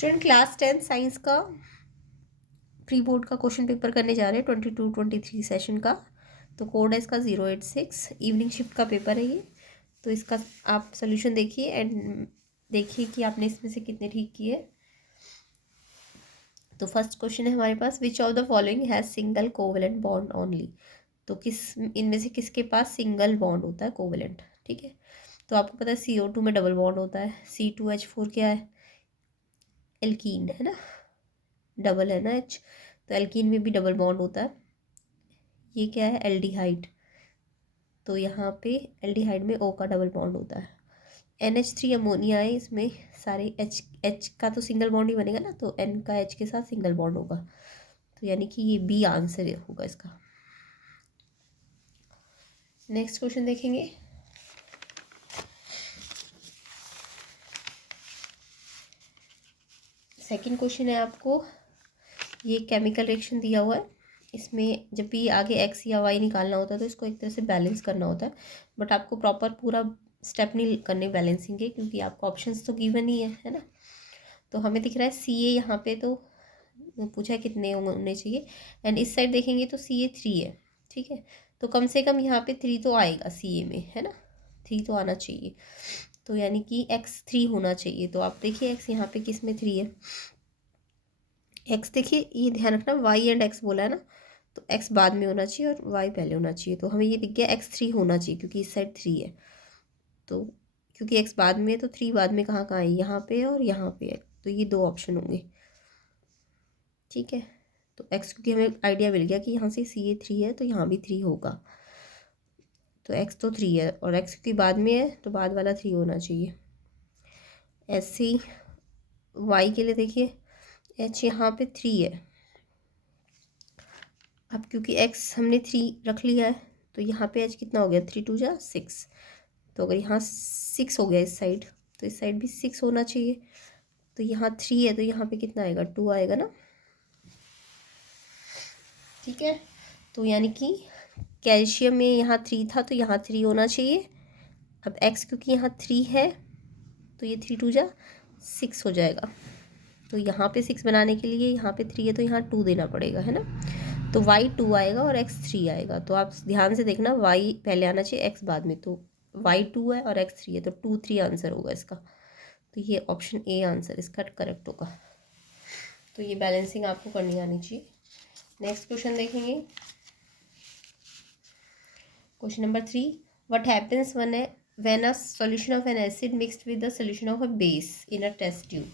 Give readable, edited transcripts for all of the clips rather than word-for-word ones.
Student class 10 science का pre board का question paper करने जा रहे हैं 22-23 सेशन का। तो कोड है इसका 086। इवनिंग शिफ्ट का पेपर है ये। तो इसका आप सोल्यूशन देखिए एंड देखिए कि आपने इसमें से कितने ठीक किए। तो फर्स्ट क्वेश्चन है हमारे पास, which of the following has single covalent bond only. तो किस इनमें से किसके पास सिंगल बॉन्ड होता है कोवेलेंट। ठीक है, तो आपको पता है CO2 में डबल बॉन्ड होता है। C2H4 क्या है, एल्कीन है ना, डबल है ना H, तो एल्कीन में भी डबल बॉन्ड होता है। ये क्या है, एल्डिहाइड, तो यहाँ पे एल्डिहाइड में O का डबल बॉन्ड होता है। NH3 अमोनिया है, इसमें सारे H का तो सिंगल बॉन्ड ही बनेगा ना, तो N का H के साथ सिंगल बॉन्ड होगा। तो यानी कि ये B आंसर होगा इसका। नेक्स्ट क्वेश्चन देखेंगे। सेकंड क्वेश्चन है आपको, ये केमिकल रिएक्शन दिया हुआ है। इसमें जब भी आगे X या Y निकालना होता है तो इसको एक तरह से बैलेंस करना होता है, बट आपको प्रॉपर पूरा स्टेप नहीं करने बैलेंसिंग के, क्योंकि आपको ऑप्शंस तो गिवन ही है ना। तो हमें दिख रहा है CA यहाँ पे, तो पूछा है कितने होने चाहिए, एंड इस साइड देखेंगे तो CA 3 है। ठीक है, तो कम से कम यहाँ पे 3 तो आएगा CA में, है ना, 3 तो आना चाहिए। तो यानी कि X 3 होना चाहिए। तो आप देखिए X यहाँ पे किस में 3 है। X देखिए, ये ध्यान रखना Y एंड X बोला है ना, तो X बाद में होना चाहिए और Y पहले होना चाहिए। तो हमें ये दिख गया X 3 होना चाहिए, क्योंकि इस साइड 3 है। तो क्योंकि X बाद में है तो 3 बाद में कहाँ कहाँ है, यहाँ पे और यहाँ पे है, तो ये 2 ऑप्शन होंगे। ठीक है, तो X क्योंकि हमें आइडिया मिल गया कि यहाँ से CA 3 है तो यहाँ भी 3 होगा, तो X तो 3 है, और X क्योंकि बाद में है तो बाद वाला 3 होना चाहिए। ऐसे ही Y के लिए देखिए, H यहाँ पे 3 है। अब क्योंकि X हमने 3 रख लिया है तो यहाँ पे H कितना हो गया, 3 2 जा 6। तो अगर यहाँ 6 हो गया इस साइड, तो इस साइड भी 6 होना चाहिए। तो यहाँ 3 है तो यहाँ पे कितना आएगा, 2 आएगा ना। ठीक है, तो यानी कि कैल्शियम में यहाँ 3 था तो यहाँ 3 होना चाहिए। अब X क्योंकि यहाँ 3 है तो ये 3 2 जा 6 हो जाएगा। तो यहाँ पे 6 बनाने के लिए यहाँ पे 3 है तो यहाँ 2 देना पड़ेगा, है ना। तो Y 2 आएगा और X 3 आएगा। तो आप ध्यान से देखना, Y पहले आना चाहिए X बाद में, तो Y 2 है और X 3 है, तो 2 3 आंसर होगा इसका। तो ये ऑप्शन A आंसर इसका करेक्ट होगा। तो ये बैलेंसिंग आपको करनी आनी चाहिए। नेक्स्ट क्वेश्चन देखेंगे, question number 3, what happens when a solution of an acid mixed with the solution of a base in a test tube.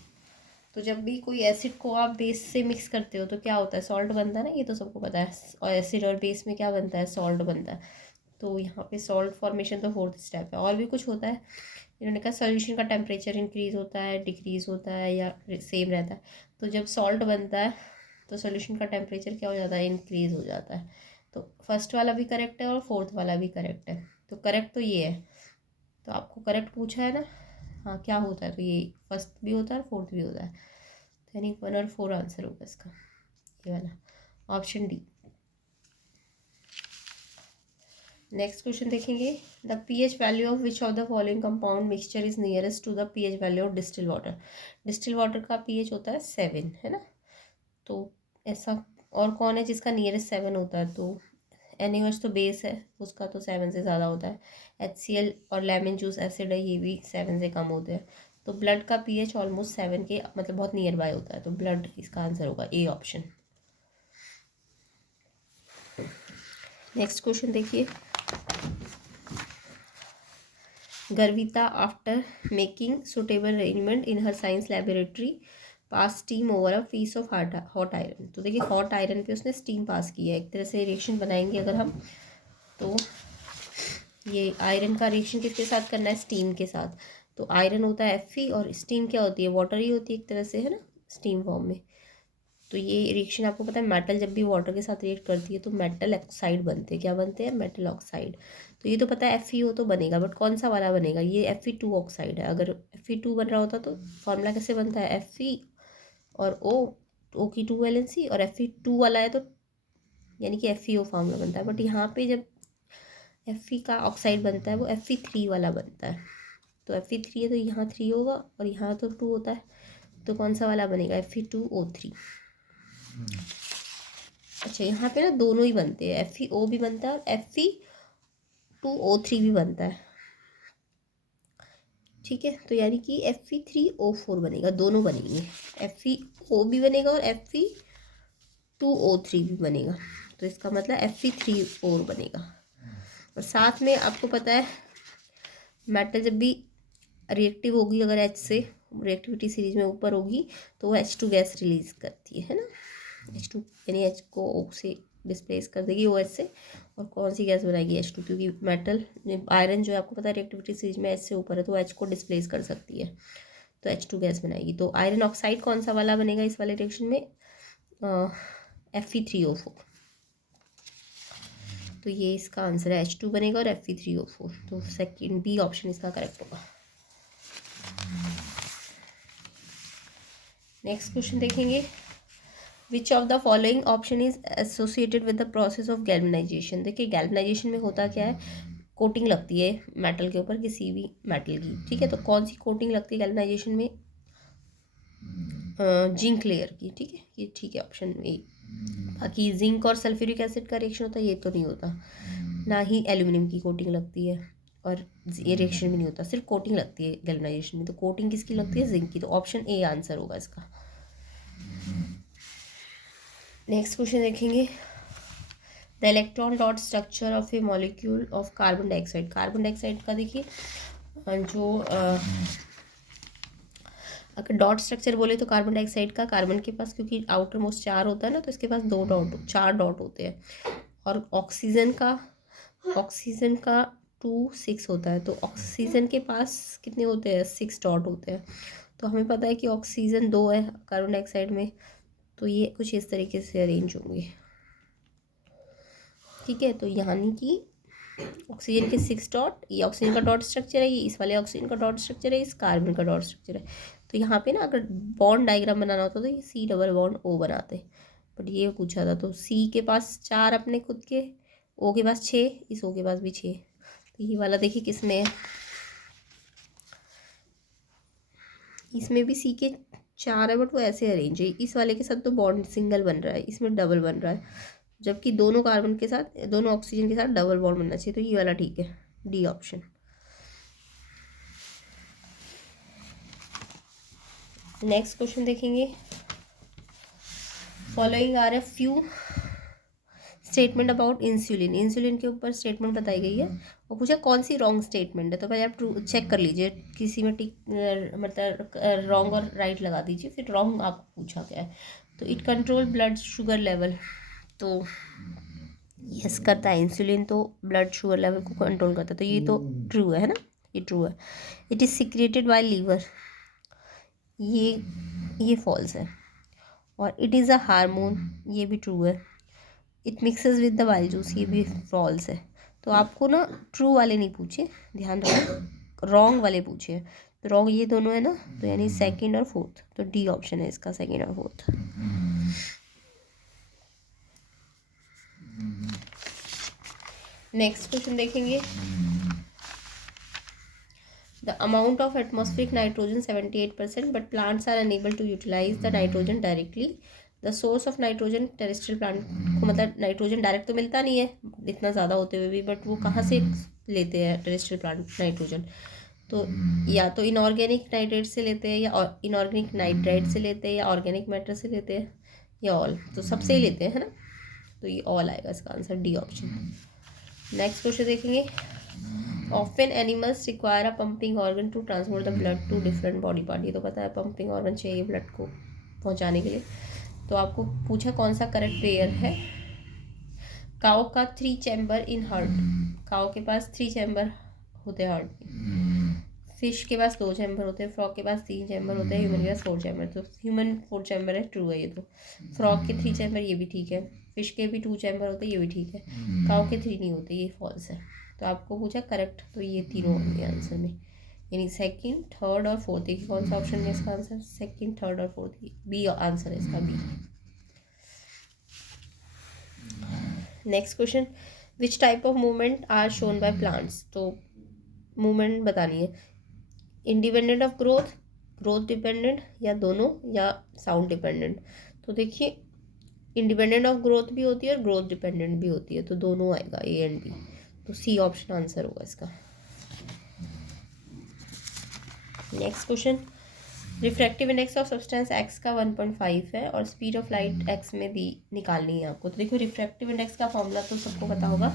तो जब भी कोई एसिड को आप बेस से मिक्स करते हो तो क्या होता है, सॉल्ट बनता है ना, ये तो सबको पता है। और एसिड और बेस में क्या बनता है, सॉल्ट बनता है। तो यहाँ पे सॉल्ट फॉर्मेशन तो 4th स्टेप है। और भी कुछ होता है, इन्होंने कहा सॉल्यूशन का टेम्परेचर इंक्रीज होता है, डिक्रीज होता है या सेम रहता है। तो जब सॉल्ट बनता है तो सॉल्यूशन का टेम्परेचर क्या हो जाता है, इंक्रीज हो जाता है। तो फर्स्ट वाला भी करेक्ट है और 4th वाला भी करेक्ट है। तो करेक्ट तो ये है, तो आपको करेक्ट पूछा है ना, हाँ क्या होता है, तो ये फर्स्ट भी होता है और 4th भी होता है। तो यानी 1 और 4 आंसर होगा इसका, ये वाला ऑप्शन डी। नेक्स्ट क्वेश्चन देखेंगे, the pH value of which of the following compound mixture is nearest to the pH value of distil water. Distil water का pH होता है 7, है ना। तो ऐसा और कौन है जिसका नियरेस्ट 7 होता है, तो NaOH तो बेस है, उसका तो 7 से ज़्यादा होता है। HCl और लेमन जूस एसिड है, ये भी 7 से कम होते हैं। तो ब्लड का pH ऑलमोस्ट 7 के मतलब बहुत नियर बाय होता है, तो ब्लड इसका आंसर होगा A ऑप्शन। नेक्स्ट क्वेश्चन देखिए, Garvita after making suitable arrangement in her science laboratory pass steam over a piece of hot iron. तो देखिए हॉट आयरन पे उसने स्टीम पास किया है, एक तरह से रिएक्शन बनाएंगे अगर हम, तो ये आयरन का रिएक्शन किसके साथ करना है, स्टीम के साथ। तो आयरन होता है Fe और स्टीम क्या होती है, वाटर ही होती है एक तरह से, है ना, स्टीम फॉर्म में। तो ये रिएक्शन आपको पता है, मेटल जब भी वाटर के साथ रिएक्ट करती है तो मेटल ऑक्साइड बनते हैं। क्या बनते हैं, मेटल ऑक्साइड। तो ये तो पता है FeO तो बनेगा, बट कौन सा वाला बनेगा, ये Fe2 ऑक्साइड है। अगर Fe2 बन रहा होता तो फॉर्मूला कैसे बनता है, Fe और O की 2 वैलेंसी, और Fe2 वाला है तो यानी कि FeO फार्मूला बनता है। बट यहाँ पे जब Fe का ऑक्साइड बनता है वो Fe3 वाला बनता है। तो Fe3 है तो यहाँ 3 होगा और यहाँ तो 2 होता है, तो कौन सा वाला बनेगा, Fe2O3। अच्छा यहाँ पे ना दोनों ही बनते हैं, FeO भी बनता है और Fe2O3 भी बनता है, ठीक है। तो यानी कि Fe3O4 बनेगा, दोनों बनेंगे, FeO भी बनेगा और Fe2O3 भी बनेगा, तो इसका मतलब Fe3O बनेगा। और साथ में आपको पता है मेटल जब भी रिएक्टिव होगी, अगर H से रिएक्टिविटी सीरीज में ऊपर होगी तो वो H2 गैस रिलीज करती है ना, H2 यानी H को O से डिस्प्लेस कर देगी OH से, और कौन सी गैस बनाएगी, H2, क्योंकि मेटल आयरन जो है आपको पता है रिएक्टिविटी सीरीज में H से ऊपर है तो H को डिस्प्लेस कर सकती है, तो H2 गैस बनाएगी। तो आयरन ऑक्साइड कौन सा वाला बनेगा इस वाले रिएक्शन में, Fe3O4। तो ये इसका आंसर है, H2 बनेगा और Fe3O4, तो सेकंड बी ऑप्शन इसका करेक्ट होगा। नेक्स्ट क्वेश्चन देखेंगे, विच of the following option is associated with the process of galvanisation. देखिए गैल्वेनाइजेशन में होता क्या है, कोटिंग लगती है मेटल के ऊपर, किसी भी मेटल की, ठीक है। तो कौन सी कोटिंग लगती है गैल्वेनाइजेशन में, जिंक लेयर की, ठीक है, ये ठीक है ऑप्शन ए। बाकी जिंक और सल्फ्यूरिक एसिड का रिएक्शन होता है ये तो नहीं होता, ना ही एल्यूमिनियम की कोटिंग लगती है, और ये रिएक्शन भी नहीं होता, सिर्फ कोटिंग लगती है गैल्वेनाइजेशन में। तो कोटिंग किसकी लगती है, जिंक की, तो ऑप्शन ए आंसर होगा इसका। नेक्स्ट क्वेश्चन देखेंगे, the electron dot structure of A molecule of carbon dioxide. Carbon dioxide का देखिए जो अगर डॉट स्ट्रक्चर बोले तो कार्बन डाइऑक्साइड का, कार्बन के पास क्योंकि आउटर मोस्ट 4 होता है ना, तो इसके पास 4 डॉट होते हैं, और ऑक्सीजन का 2 6 होता है, तो ऑक्सीजन के पास कितने होते हैं, 6 डॉट होते हैं। तो हमें पता है कि ऑक्सीजन 2 है कार्बन डाइऑक्साइड में, तो ये कुछ इस तरीके से अरेंज होंगे, ठीक है। तो यानी कि ऑक्सीजन के 6 डॉट, ये ऑक्सीजन का डॉट स्ट्रक्चर है, ये इस वाले ऑक्सीजन का डॉट स्ट्रक्चर है, इस कार्बन का डॉट स्ट्रक्चर है। तो यहाँ पे ना अगर बॉन्ड डायग्राम बनाना होता तो ये C+O बनाते, बट ये पूछा था, तो C के पास 4 अपने खुद के, O के पास 6, इस O के पास भी 6, तो ये वाला देखिए किस में है, इसमें भी C के 4 है, बट वो ऐसे अरेंज है, इस वाले के साथ तो बॉन्ड सिंगल बन रहा है, इसमें डबल बन रहा है, जबकि दोनों कार्बन के साथ, दोनों ऑक्सीजन के साथ डबल बॉन्ड बनना चाहिए, तो ये वाला ठीक है, डी ऑप्शन। नेक्स्ट क्वेश्चन देखेंगे, following are a few statement about insulin. Insulin के ऊपर स्टेटमेंट बताई गई है और पूछा कौन सी रॉन्ग स्टेटमेंट है, तो पहले आप ट्रू चेक कर लीजिए, किसी में टिक मतलब रॉन्ग और राइट लगा दीजिए, फिर रॉन्ग आपको पूछा क्या है। तो it control blood sugar level, तो यस करता है, इंसुलिन तो ब्लड शुगर लेवल को कंट्रोल करता है, तो ये तो ट्रू है ना, ये ट्रू है। It is secreted by liver, ये फॉल्स है। और इट इज़ अ हार्मोन, ये भी ट्रू है। It mixes with the bile juice, ये भी फॉल्स है। तो आपको ना ट्रू वाले नहीं पूछे, ध्यान रखो, रॉन्ग वाले पूछे, तो रॉन्ग ये दोनों है ना, तो यानी सेकंड और फोर्थ, तो डी ऑप्शन है इसका, सेकंड और फोर्थ। नेक्स्ट क्वेश्चन देखेंगे, the amount of atmospheric nitrogen 78%, but plants are unable to utilize the nitrogen directly. The source of nitrogen terrestrial plant को, मतलब नाइट्रोजन डायरेक्ट तो मिलता नहीं है इतना ज़्यादा होते हुए भी, बट वो कहाँ से लेते हैं टेरेस्ट्रियल प्लांट नाइट्रोजन, तो या तो इनऑर्गेनिक नाइट्रेट से लेते हैं, या इनऑर्गेनिक नाइट्राइट से लेते हैं, या ऑर्गेनिक मैटर से लेते हैं, या ऑल, तो सबसे ही लेते हैं, है ना, तो ये ऑल आएगा इसका answer, D option. Next question देखेंगे, often animals require a pumping organ to transport the blood to different body part. ये तो पता है पंपिंग ऑर्गन चाहिए ब्लड को पहुंचाने के लिए। तो आपको पूछा कौन सा करेक्ट पेयर है, काओ का 3 चैम्बर इन हार्ट, काओ के पास 3 चैम्बर होते हैं हार्ट में, फिश के पास 2 चैम्बर होते हैं, फ्रॉग के पास 3 चैम्बर होते हैं, ह्यूमन के पास 4 चैम्बर, तो ह्यूमन 4 चैम्बर है, ट्रू है ये तो। फ्रॉग के 3 चैम्बर, ये भी ठीक है। फिश के भी 2 चैम्बर होते हैं, ये भी ठीक है। काऊ के 3 नहीं होते, ये फॉल्स है। तो आपको पूछा करेक्ट, तो ये तीनों होंगे आंसर में, यानी सेकंड, थर्ड और फोर्थ। देखिए कौन सा ऑप्शन है इसका आंसर, सेकंड, थर्ड और फोर्थ, बी आंसर है इसका, B. Next question, which type of movement are shown by plants. तो मूवमेंट बतानी है, independent of growth, growth dependent या दोनों या साउंड डिपेंडेंट। तो देखिए इंडिपेंडेंट ऑफ ग्रोथ भी होती है और ग्रोथ डिपेंडेंट भी होती है, तो दोनों आएगा ए एंड बी। तो सी ऑप्शन आंसर होगा इसका। Next question, refractive index of substance x का 1.5 है और स्पीड ऑफ लाइट एक्स में दी निकालनी है आपको। तो देखो रिफ्रैक्टिव इंडेक्स का फॉर्मूला तो सबको पता होगा,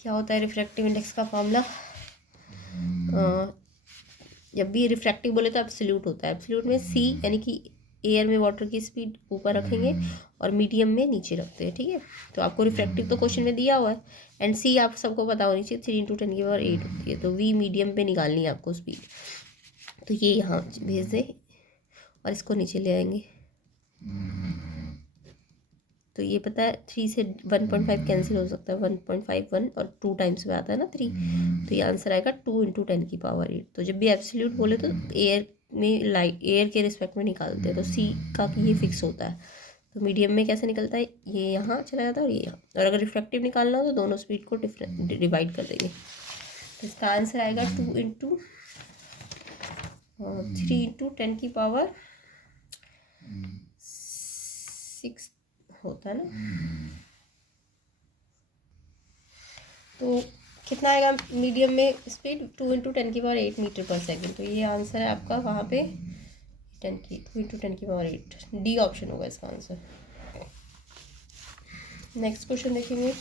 क्या होता है रिफ्रैक्टिव इंडेक्स का फॉर्मूला। जब भी रिफ्रैक्टिव बोले तो एब्सोल्यूट होता है, एब्सोल्यूट में सी यानी कि एयर में वाटर की स्पीड ऊपर रखेंगे और मीडियम में नीचे रखते हैं, ठीक है। तो आपको रिफ्रैक्टिव तो क्वेश्चन में दिया हुआ है, एंड सी आप सबको पता होनी चाहिए 3 × 10⁸ होती है। तो वी मीडियम पे निकालनी है आपको स्पीड, तो ये यहाँ भेज दें और इसको नीचे ले आएंगे। तो ये पता है 3 से 1.5 कैंसिल हो सकता है, 1.5 1 और 2 टाइम्स में आता है ना 3, तो ये आंसर आएगा 2 × 10⁸। तो जब भी एब्सोल्यूट बोले तो एयर में लाइट एयर के रिस्पेक्ट में निकालते हैं, तो सी का ये फिक्स होता है। तो मीडियम में कैसे निकलता है, ये यहाँ चला जाता है और ये यहाँ, और अगर रिफ्रैक्टिव निकालना हो तो दोनों स्पीड को डिवाइड कर देंगे। तो इसका आंसर आएगा 2 × 3 × 10⁶ होता है ना। तो कितना आएगा मीडियम में स्पीड, 2 × 10⁸ मीटर/सेकेंड। तो ये आंसर है आपका वहाँ पे 2 × 10⁸। डी ऑप्शन होगा इसका आंसर। नेक्स्ट क्वेश्चन देखेंगे,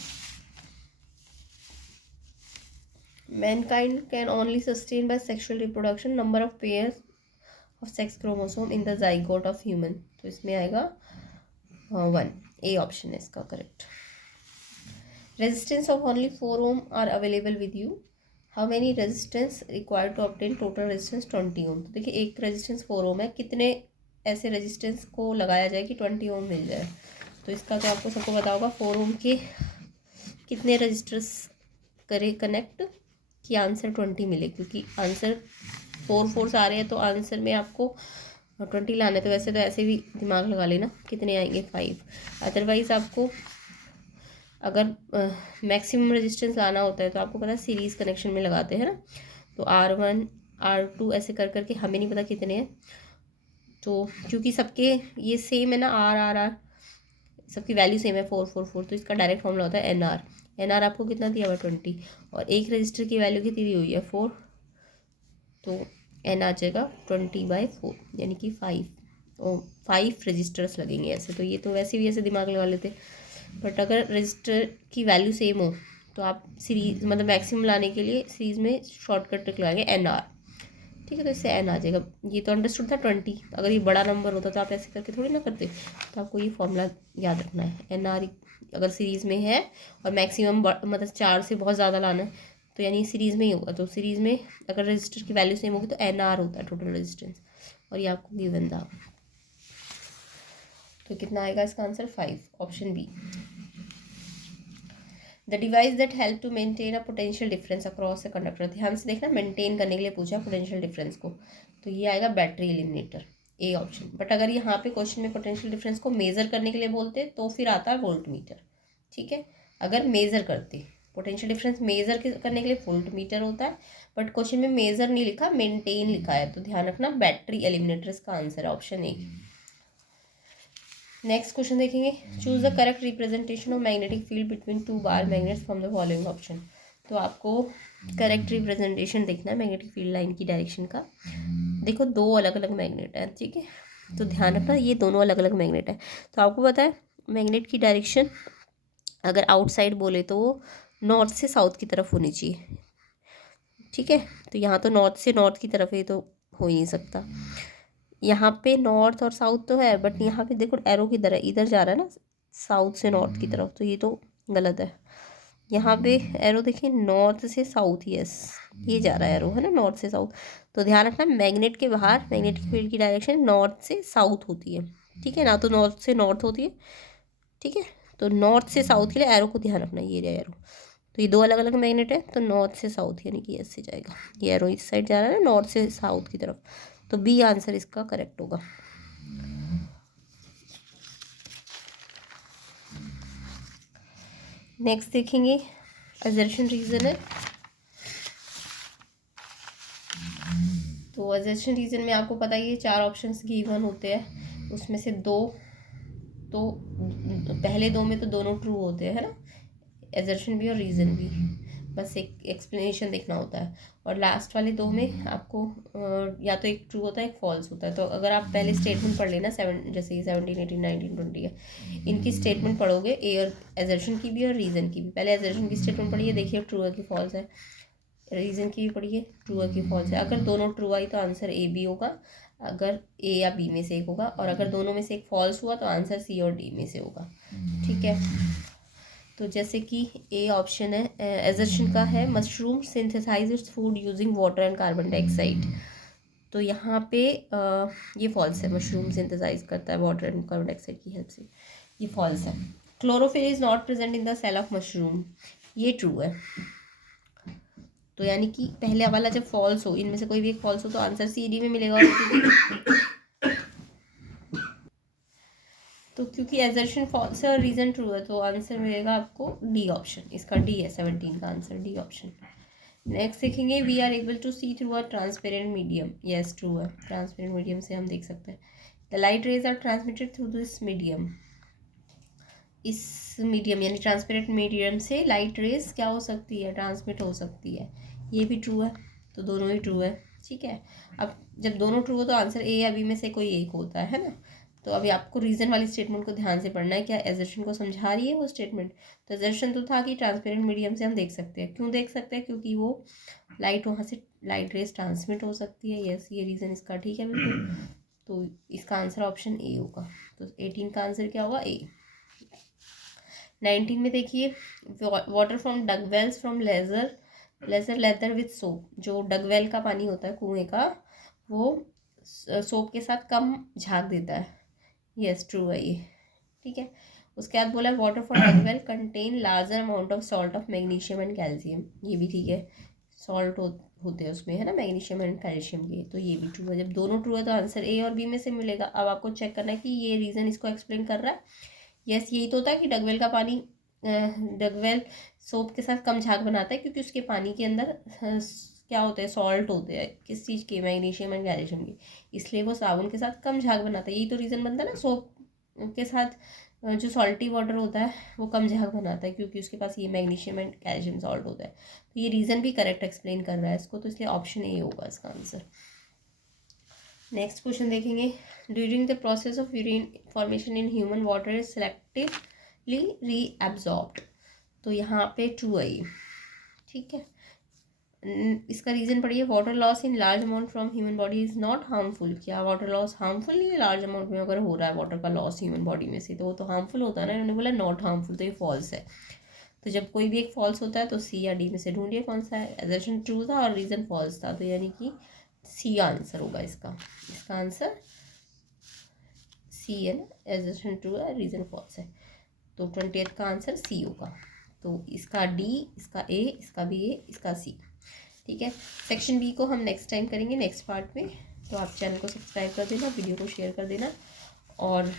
mankind can only sustain by sexual reproduction number of pairs of sex chromosome in the zygote of human. तो इसमें आएगा 1, ए ऑप्शन है इसका correct. Resistance of only 4 ohm are available with you, how many resistance required to obtain total resistance 20 ohm. तो देखिए एक resistance 4 ओम है, कितने ऐसे रेजिस्टेंस को लगाया जाए कि 20 ओम मिल जाए। तो इसका तो आपको सबको पता होगा 4 ओम के कितने रजिस्टर्स करे कनेक्ट कि आंसर 20 मिले, क्योंकि आंसर 4 4 आ रहे हैं तो आंसर में आपको 20 लाने। तो वैसे तो ऐसे भी दिमाग लगा लेना कितने आएंगे 5। अदरवाइज़ आपको अगर मैक्सिमम रेजिस्टेंस लाना होता है तो आपको पता है सीरीज़ कनेक्शन में लगाते हैं ना, तो R1 R2 ऐसे कर करके हमें नहीं पता कितने हैं। तो क्योंकि सबके ये सेम है ना, R सबकी वैल्यू सेम है 4 4 4, तो इसका डायरेक्ट फॉर्मूला होता है NR आपको कितना दिया हुआ 20 और एक रजिस्टर की वैल्यू कितनी दी हुई है 4, तो N आ जाएगा 20/4 यानी कि 5 रजिस्टर्स लगेंगे ऐसे। तो ये तो वैसे भी ऐसे दिमाग लगा लेते, बट अगर रजिस्टर की वैल्यू सेम हो तो आप सीरीज मतलब मैक्सिमम लाने के लिए सीरीज़ में शॉर्टकट ट्रिक लगाएंगे NR, ठीक है। तो इससे N आ जाएगा। ये तो अंडरस्टूड था 20, अगर ये बड़ा नंबर होता तो आप ऐसे करके थोड़ी ना करते। तो आपको ये फॉर्मूला याद रखना है, NR अगर सीरीज़ में है और मैक्सिमम मतलब 4 से बहुत ज़्यादा लाना है तो यानी सीरीज़ में ही होगा। तो सीरीज़ में अगर रजिस्टर की वैल्यू सेम होगी तो NR होता है टोटल रेजिस्टेंस, और ये आपको गिवन था। तो कितना आएगा इसका answer 5, option B. The device that help to maintain a potential difference across a conductor. ध्यान से देखना, मेंटेन करने के लिए पूछा पोटेंशियल डिफरेंस को, तो ये आएगा battery eliminator, A option. But अगर यहाँ पे क्वेश्चन में पोटेंशियल डिफरेंस को मेजर करने के लिए बोलते तो फिर आता है वोल्ट मीटर, ठीक है। अगर मेजर करते पोटेंशियल डिफरेंस मेजर करने के लिए वोल्ट मीटर होता है, बट क्वेश्चन में मेजर नहीं लिखा, मेंटेन लिखा है, तो ध्यान रखना बैटरी एलिमिनेटर इसका आंसर है, ऑप्शन ए। नेक्स्ट क्वेश्चन देखेंगे, choose the correct representation of magnetic field between 2 bar magnets from the following option. तो आपको करेक्ट रिप्रेजेंटेशन देखना है मैग्नेटिक फील्ड लाइन की डायरेक्शन का। देखो 2 अलग अलग मैग्नेट है, ठीक है, तो ध्यान रखना ये दोनों अलग अलग मैग्नेट है। तो आपको पता है मैग्नेट की डायरेक्शन अगर आउटसाइड बोले तो वो नॉर्थ से साउथ की तरफ होनी चाहिए, ठीक है। तो यहाँ तो नॉर्थ से नॉर्थ की तरफ है, तो हो ही नहीं सकता। यहाँ पे नॉर्थ और साउथ तो है, बट यहाँ पे देखो एरो किधर है, इधर जा रहा है ना साउथ से नॉर्थ की तरफ, तो ये तो गलत है। यहाँ पे एरो देखिए नॉर्थ से साउथ, यस ये जा रहा है एरो है ना नॉर्थ से साउथ। तो ध्यान रखना मैग्नेट के बाहर मैग्नेटिक फील्ड की डायरेक्शन नॉर्थ से साउथ होती है, ठीक है ना, तो नॉर्थ से नॉर्थ होती है, ठीक है। तो नॉर्थ से साउथ के लिए एरो को ध्यान रखना, ये रहा एरो। तो ये 2 अलग अलग मैग्नेट है, तो नॉर्थ से साउथ यानी कि ऐसे जाएगा, ये एरो इस साइड जा रहा है ना नॉर्थ से साउथ की तरफ, तो बी आंसर इसका करेक्ट होगा। नेक्स्ट देखेंगे असर्शन रीजन है। तो एजर्शन रीजन में आपको पता ही है 4 ऑप्शंस गिवन होते हैं, उसमें से 2 तो पहले 2 में तो दोनों ट्रू होते हैं, है ना, एजर्शन भी और रीज़न भी, बस एक एक्सप्लेनेशन देखना होता है। और लास्ट वाले 2 में आपको या तो एक ट्रू होता है एक फॉल्स होता है। तो अगर आप पहले स्टेटमेंट पढ़ लेना, जैसे 17, 18, 19, 20 है, इनकी स्टेटमेंट पढ़ोगे, ए और एजर्शन की भी और रीज़न की भी। पहले एजर्शन की स्टेटमेंट पढ़िए, देखिए ट्रू है कि फॉल्स है, रीज़न की भी पढ़िए, ट्रू है कि फॉल्स है। अगर दोनों ट्रू आई तो आंसर ए बी होगा, अगर ए या बी में से एक होगा, और अगर दोनों में से एक फॉल्स हुआ तो आंसर सी और डी में से होगा। ठीक है, तो जैसे कि ए ऑप्शन है एजर्शन का है, mushroom synthesize food using water and carbon dioxide. तो यहाँ पे ये फॉल्स है, मशरूम सिंथेसाइज करता है वाटर एंड कार्बन डाइऑक्साइड की हेल्प से, ये फॉल्स है। Chlorophyll is not present in the cell of mushroom, ये ट्रू है। तो यानी कि पहले वाला जब फॉल्स हो, इनमें से कोई भी एक फॉल्स हो तो आंसर सी डी में मिलेगा। तो क्योंकि एजर्शन फॉल्स है और रीजन ट्रू है तो आंसर मिलेगा आपको डी ऑप्शन, इसका डी है 17 का आंसर, डी ऑप्शन। नेक्स्ट देखेंगे, we are able to see through a transparent medium, yes true है, ट्रांसपेरेंट मीडियम से हम देख सकते हैं। The light rays are transmitted through this medium, इस मीडियम यानी ट्रांसपेरेंट मीडियम से लाइट रेज क्या हो सकती है, ट्रांसमिट हो सकती है, ये भी ट्रू है। तो दोनों ही ट्रू है। ठीक है, अब जब दोनों ट्रू हो तो आंसर ए या बी में से कोई एक होता है ना। तो अभी आपको रीज़न वाली स्टेटमेंट को ध्यान से पढ़ना है, क्या एजर्शन को समझा रही है वो स्टेटमेंट। तो एजर्शन तो था कि ट्रांसपेरेंट मीडियम से हम देख सकते हैं, क्यों देख सकते हैं, क्योंकि वो लाइट वहाँ से लाइट रेज ट्रांसमिट हो सकती है, यस ये रीज़न इसका ठीक है बिल्कुल। तो इसका आंसर ऑप्शन ए होगा। तो 18 का आंसर क्या होगा, ए। 19 में देखिए, water from dug wells from lather with soap, जो डगवेल का पानी होता है कुएं का, वो सोप के साथ कम झाग देता है, यस ट्रू है ये। ठीक है, उसके बाद बोला water from dug well contain larger amount of salt of magnesium and calcium, ये भी ठीक है, सॉल्ट होते हैं उसमें, है ना, मैग्नीशियम एंड कैल्शियम के, तो ये भी ट्रू है। जब दोनों ट्रू है तो आंसर ए और बी में से मिलेगा। अब आपको चेक करना है कि ये रीज़न इसको एक्सप्लेन कर रहा है, यस यही तो होता है कि डगवेल का पानी, डगवेल सोप के साथ कम झाग बनाता है क्योंकि उसके पानी के अंदर क्या होते हैं, सॉल्ट होते हैं, किस चीज़ के, मैग्नीशियम एंड कैल्शियम के, इसलिए वो साबुन के साथ कम झाग बनाता है। यही तो रीज़न बनता है ना, सोप के साथ जो सॉल्टी वाटर होता है वो कम झाग बनाता है क्योंकि उसके पास ये मैग्नीशियम एंड कैल्शियम सॉल्ट होता है। तो ये रीज़न भी करेक्ट एक्सप्लेन कर रहा है इसको, तो इसलिए ऑप्शन ए होगा इसका आंसर। नेक्स्ट क्वेश्चन देखेंगे, during the process of urine formation in human water is selectively reabsorbed, तो यहाँ पे ट्रू है ये। ठीक है, इसका रीज़न पढ़िए, water loss in large amount from human body is not harmful, क्या वाटर लॉस हार्मफुल नहीं है, लार्ज अमाउंट में अगर हो रहा है वाटर का लॉस ह्यूमन बॉडी में से तो वो तो हार्मफुल होता है ना, इन्होंने बोला नॉट हार्मफुल, तो ये फॉल्स है। तो जब कोई भी एक फॉल्स होता है तो सी या डी में से ढूंढिए कौन सा है। एजर्शन ट्रू था और रीज़न फॉल्स था, तो यानी कि सी आंसर होगा इसका, इसका आंसर सी है ना, एजर्शन ट्रू है रीज़न फॉल्स है, तो 20th का आंसर सी होगा। तो इसका डी, इसका ए, इसका भी ए, इसका सी। ठीक है, सेक्शन बी को हम नेक्स्ट टाइम करेंगे, नेक्स्ट पार्ट में। तो आप चैनल को सब्सक्राइब कर देना, वीडियो को शेयर कर देना, और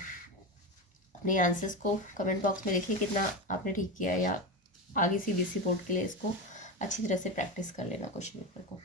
अपने आंसर्स को कमेंट बॉक्स में लिखिए कितना आपने ठीक किया, या आगे CBSE बोर्ड के लिए इसको अच्छी तरह से प्रैक्टिस कर लेना क्वेश्चन पेपर को।